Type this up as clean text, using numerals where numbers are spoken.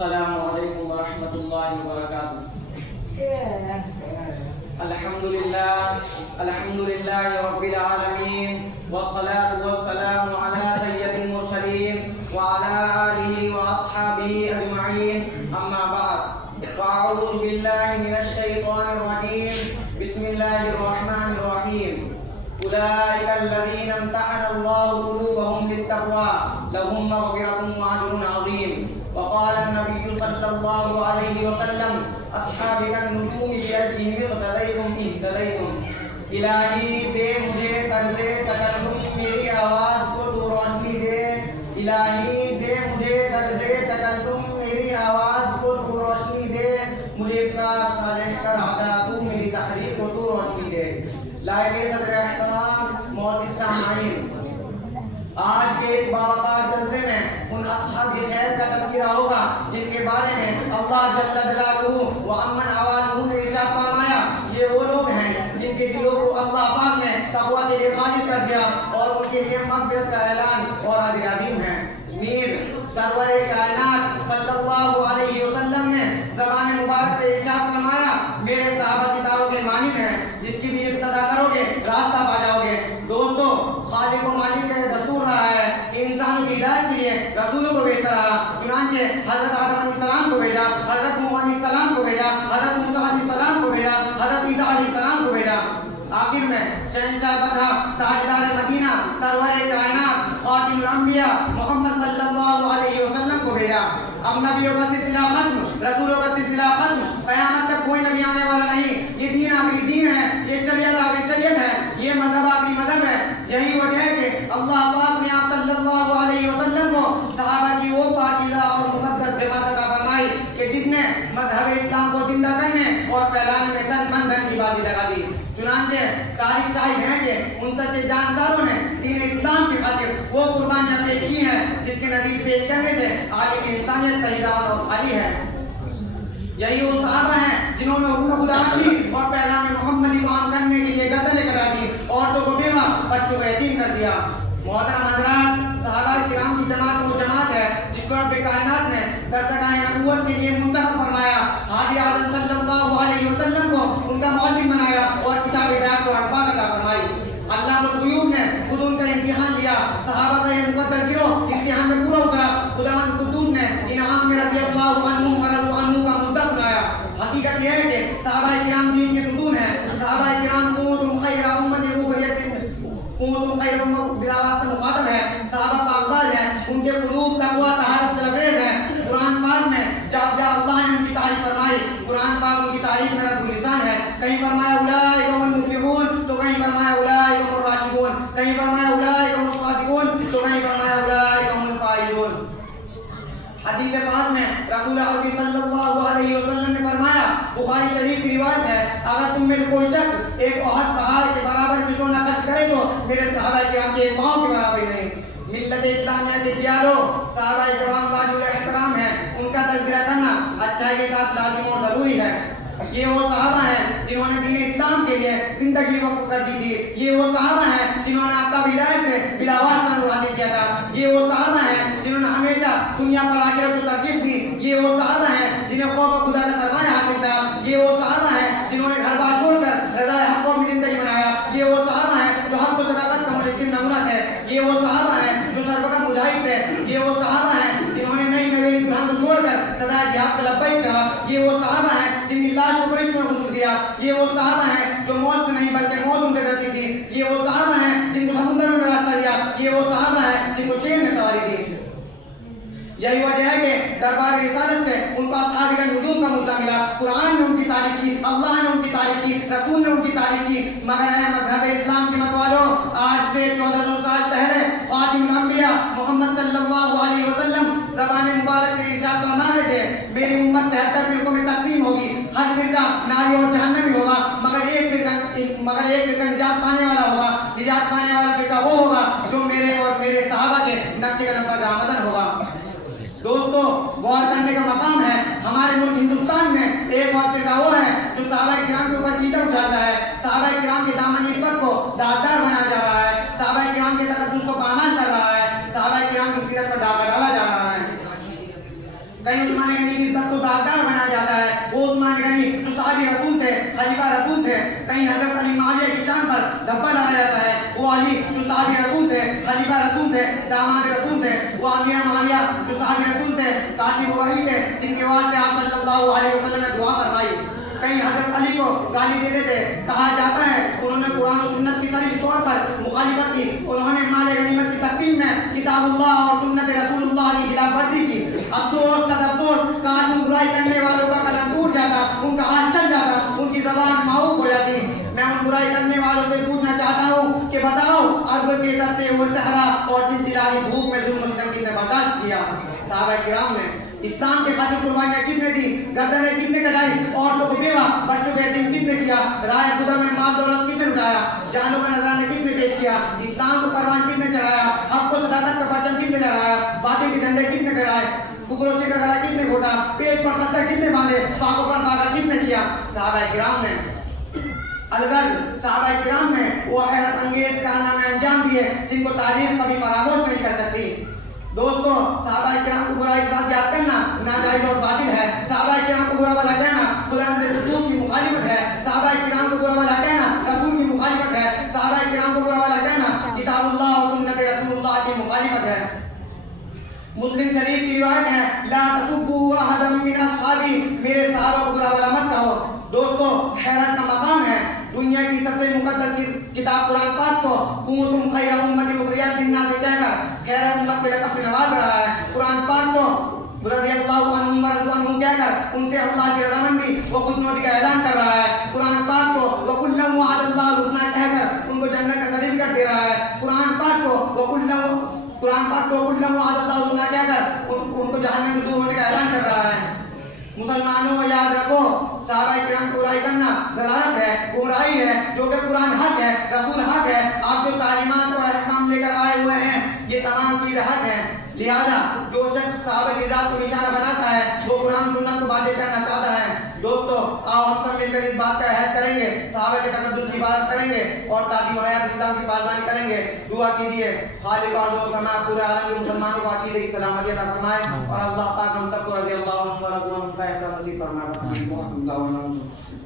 السلام علیکم ورحمۃ اللہ وبرکاتہ۔ الحمد للہ رب العالمین والصلاة والسلام علی سید المرسلین وعلی آلہ واصحابہ اجمعین، اما بعد فاعوذ باللہ من الشیطان الرجیم، بسم اللہ الرحمن الرحیم۔ أولئك الذين امتحن الله قلوبهم للتقوى لهم مغفرة وأجر عظيم۔ وقال النبي صلى الله عليه وسلم أصحابي كالنجوم بأيديهم اقتديتم اهتديتم۔ الہی دے مجھے طرز تکلم میری آواز کو تو روشنی دے، الہی دے مجھے طرز تکلم میری آواز کو تو روشنی دے، مجھے افطار صالح کر عطا تو میری تحریر کو تو روشنی دے۔ لائق صدر احترام معزز سامعین، آج کے اس باوقار جلسے میں ان اصحاب خیر کا تذکرہ ہوگا جن کے بارے میں اللہ جل جلالہ و امن اوالہ نے ارشاد فرمایا، یہ وہ لوگ ہیں جن کے دلوں کو اللہ پاک نے تقوی کے لیے خالص کر دیا اور ان کے لیے مغفرت کا اعلان اور اجر عظیم ہے۔ میر سرور کائنات صلی اللہ علیہ وسلم نے زبان مبارک سے ارشاد فرمایا، میرے صحابہ ستاروں کے مانند ہیں، جس کی بھی اقتدا کرو گے راستہ پا جاؤ گے۔ دوستو، خالق و مالک کا دستور رہا ہے کہ انسانوں کی ہدایت کے لیے رسولوں کو بھیجتا رہا، چنانچہ حضرت آدم علیہ السلام کو بھیجا، حضرت نوح علیہ السلام کو بھیجا، حضرت موسیٰ علیہ السلام کو بھیجا، حضرت عیسیٰ علیہ السلام کو بھیجا۔ آخر میں شہنشاہ بدھا، تاجدار مدینہ، سرور کائنات، خاتم الانبیاء محمد صلی اللہ علیہ وسلم کو بھیجا۔ اب نبیوں کا سلسلہ ختم، رسولوں کا سلسلہ ختم، قیامت تک کوئی نبی آنے والا نہیں۔ یہ دین آخری دین ہے، یہ شریعت آخری شریعت ہے، یہ مذہب آخری مذہب ہے۔ یہی وجہ ہے کہ اللہ پاک نے آپ صلی اللہ علیہ وسلم کو صحابہ کی وہ پاکیزہ اور مقدس ذمہ عطا فرمائی کہ جس نے مذہب اسلام کو زندہ کرنے اور پھیلانے میں تن من دھن کی بازی لگا دی۔ چنانچہ تاریخ شاہد ہے کہ ان سچے جانکاروں نے دین اسلام کی خاطر وہ قربانیاں پیش کی ہیں جس کے نظیر پیش کرنے سے عالم انسانیت تہیدار اور خالی ہے۔ یہی وہ صحابہ ہیں جنہوں نے حکم خداوندی اور پیغام محمدی کو عام کرنے کے لیے گردنیں کٹا دی، عورتوں کو بیوہ، بچوں کو یتیم کر دیا۔ محترم حضرات، صحابہ کرام کی جماعت وہ جماعت ہے جس کو رب کائنات نے درسگاہ نبوت کے لیے منتخب فرمایا، ہادی اعظم صلی اللہ علیہ وسلم کو ان کا معلم بنایا اور کتاب ہدایت کو اخبار عطا فرمائی۔ علامہ الغیوب نے خود ان کا امتحان لیا، صحابہ کا یہ مقدس گروہ امتحان میں پورا اترا۔ خداوند قدوس نے انعام میں رضی اللہ عنہم ورضوا عنہ کا مدعا سنایا۔ حقیقت یہ ہے کہ صحابہ کرام دین کے ستون ہیں۔ صحابہ کرام کنتم خیر امۃ اخرجت کنتم خیر امۃ بلا واسطہ مخاطب ہے، صحابہ کا اقبال ہے، ان کے قلوب تقوی طہارت سے لبریز ہیں۔ قرآن پاک میں جب جب اللہ نے ان کی تعریف فرمائی، قرآن پاک ان کی تعریف میں رب اللسان ہے۔ کہیں فرمایا اولئک هم المفلحون، تو کہیں فرمایا اولئک هم الراشدون، کہیں فرمایا اولئک هم الصادقون، تو کہیں فرمایا اولئک هم الفائزون۔ حدیث پاک میں رسول عربی صلی اللہ علیہ وسلم نے فرمایا، بخاری شریف کی روایت ہے، اگر تم میں سے کوئی شخص ایک احد پہاڑ کے برابر بھی سونا خرچ کرے تو میرے صحابہ کرام کے ایک پاؤں کے برابر نہیں۔ ملت اسلامیہ کے چیاروں صحابہ کرام واجب احترام ہیں، ان کا تذکرہ کرنا اچھائی کے ساتھ لازم اور ضروری ہے۔ یہ وہ صحابہ ہیں جنہوں نے دین اسلام کے لیے زندگی وقف کر دی تھی۔ یہ وہ صحابہ ہیں جنہوں نے آفتاب ہدایت سے بلا واسطہ نور حاصل کیا تھا۔ یہ وہ صحابہ ہیں جنہوں نے ہمیشہ دنیا پر آخرت کو ترجیح دی۔ یہ وہ صحابہ ہیں جنہیں خوف خدا کا سرمایہ حاصل تھا۔ یہ وہ صحابہ ہیں جنہوں نے گھر بار چھوڑ کر رضا حق کو اپنی زندگی بنایا۔ یہ وہ صحابہ ہیں جو حق و صداقت کا مجسم نمونہ تھے۔ یہ وہ صحابہ ہیں جو سربقت مجاہد تھے۔ یہ وہ صحابہ ہیں جنہوں نے نئی نویلی دلہن کو چھوڑ کر صدائے جہاد کا لبیک کہا۔ یہ وہ صحابہ ہیں جن کی لاش کو فرشتوں نے غسل دیا۔ یہ وہ صحابہ ہیں جو موت سے نہیں بلکہ موت ان سے ڈرتی تھی۔ یہ وہ صحابہ ہیں جن کو سمندر میں راستہ دیا۔ یہ وہ صحابہ ہیں جن کو شیر نے سواری دی۔ یہی وجہ ہے کہ دربار رسالت سے ان کو اصحاب النجوم کا مدعا ملا۔ قرآن نے ان کی تعریف کی، اللہ نے ان کی تعریف کی، رسول نے ان کی تعریف کی۔ مگر اے مذہب اسلام کے مت والوں، آج سے 1400 سال پہلے خاتم الانبیاء محمد صلی اللہ علیہ وسلم زبان مبارک سے ارشاد فرما رہے تھے، میری امت 73 فرقوں میں تقسیم ہوگی، ہر فرقہ ناری اور جہنمی ہوگا، مگر ایک فرقہ نجات پانے والا ہوگا۔ نجات پانے والا فرقہ وہ ہوگا جو میرے اور میرے صحابہ کے نقش قدم پر گامزن ہوگا۔ دوستو، غور کرنے کا مقام ہے، ہمارے ملک ہندوستان میں ایک اور فرقہ وہ ہے جو صحابہ کرام کے اوپر کیچڑ اٹھاتا ہے، صحابہ کرام کے دامن عفت کو داغدار بنایا جا رہا ہے، صحابہ کرام کے تقدس کو پامال کر رہا ہے، صحابہ کرام کی سیرت پر ڈاکہ ڈالا جا رہا ہے۔ کہیں عثمان غنی کہیں حضرت علی معاویہ کی شان پر دھبا لگایا جاتا ہے. وہ علی جو صحابی رسول تھے, خلیفہ رسول تھے, داماد رسول تھے, وہ امیر معاویہ جو صحابی رسول تھے, کاتب وحی تھے, جن کے واسطے آپ صلی اللہ علیہ وسلم نے دعا فرمائی. کہیں حضرت علی کو گالی دیتے تھے. کہا جاتا ہے انہوں نے قرآن و سنت کی صریح طور پر مخالفت کی. انہوں نے مال غنیمت کی تقسیم میں کتاب اللہ اور سنت رسول اللہ کی خلاف ورزی کی. افسوس صد افسوس, کاش ان برائی کرنے والوں کا قلم ٹوٹ جاتا, ان کا ہاتھ چل جاتا, ان کی زبان معوق ہو جاتی. میں ان برائی کرنے والوں سے پوچھنا چاہتا ہوں کہ بتاؤ عرب کے تپتے ہوئے صحرا اور چلچلاتی دھوپ میں ظلم و ستم کس نے برداشت کیا؟ صحابہ کرام نے. اسلام کے خاطر قربانیاں کس نے دی؟ گردنیں کس نے کٹائی؟ عورتوں کو بیوہ, بچوں کو یتیم کس نے کیا؟ رائے خدا میں مال دولت کس نے لٹایا؟ جانوں کا نذرانے کس نے پیش کیا؟ اسلام کو پروان کس نے چڑھایا؟ حق و صداقت کا پرچم کس نے لہرایا؟ باطل کے جھنڈے کس نے گڑائے؟ کفر و شرک کا گلا کس نے گھوٹا؟ پیٹ پر پتھر کس نے باندھے؟ فاقوں پر فاقہ کس نے کیا؟ صحابہ کرام نے. الگر صحابہ کرام نے وہ حیرت انگیز کارنامے انجام دیے جن کو تاریخ کبھی فراموش نہیں کر سکتی. دوستو, صحابہ کرام کو برائی کے ساتھ یاد کرنا ناجائز اور باطل ہے. صحابہ کرام کو برا بھلا کہنا خدا رسول کی مخالفت ہے. صحابہ کرام کو برا بھلا کہنا رسول کی مخالفت ہے. صحابہ کرام کو برا بھلا کہنا کتاب اللہ اور سنت رسول اللہ کی مخالفت ہے. مسلم شریف کی روایت ہے, لا تسبوا احدا من اصحابی, میرے صحابہ کو برا بھلا مت کہو. دوستو, حیرت کا مقام ہے دنیا کی سب سے مقدس کتاب قرآن پاک کو کنتم خیر امت اخرجت للناس کہہ کر خیر امت کے لقب سے نواز رہا ہے. قرآن پاک کو رضی اللہ عنہم ورضوا عنہم کہہ کر ان سے اللہ کی رضامندی و خودنوردی کا اعلان کر رہا ہے. قرآن پاک کو وکلا وعد اللہ الحسنی کہہ کر ان کو جنت کا سرٹیفکیٹ دے رہا ہے. قرآن پاک کو وکلا وعد اللہ الحسنی کہہ کر ان کو جہنم سے دور ہونے کا اعلان کر رہا ہے. مسلمانوں یاد رکھو, صحابہ کرام کو برائی کرنا ضلالت ہے, گمراہی ہے, جو کہ قرآن حق ہے, رسول حق ہے. آپ جو تعلیمات اور احکام لے کر آئے ہوئے ہیں یہ تمام چیزیں حق ہیں. لہذا جو شخص صحابہ کی ذات کو نشانہ بناتا ہے وہ قرآن سنت کو باطل کرنا چاہتا ہے. دوستو, آؤ ہم سب مل کر اس بات کا عہد کریں گے, صحابہ کے تقدس کی عبادت کریں گے اور تعلیم و حیات اسلام کی پاسبانی کریں گے. دعا کیجیے خالق اور دوست ہمیں پورے عالم کے مسلمانوں کو عقیدے کی سلامتی عطا فرمائے اور اللہ پاک ہم سب کو رضی اللہ عنہ و رضوا عنہ کا احسان نصیب فرمائے.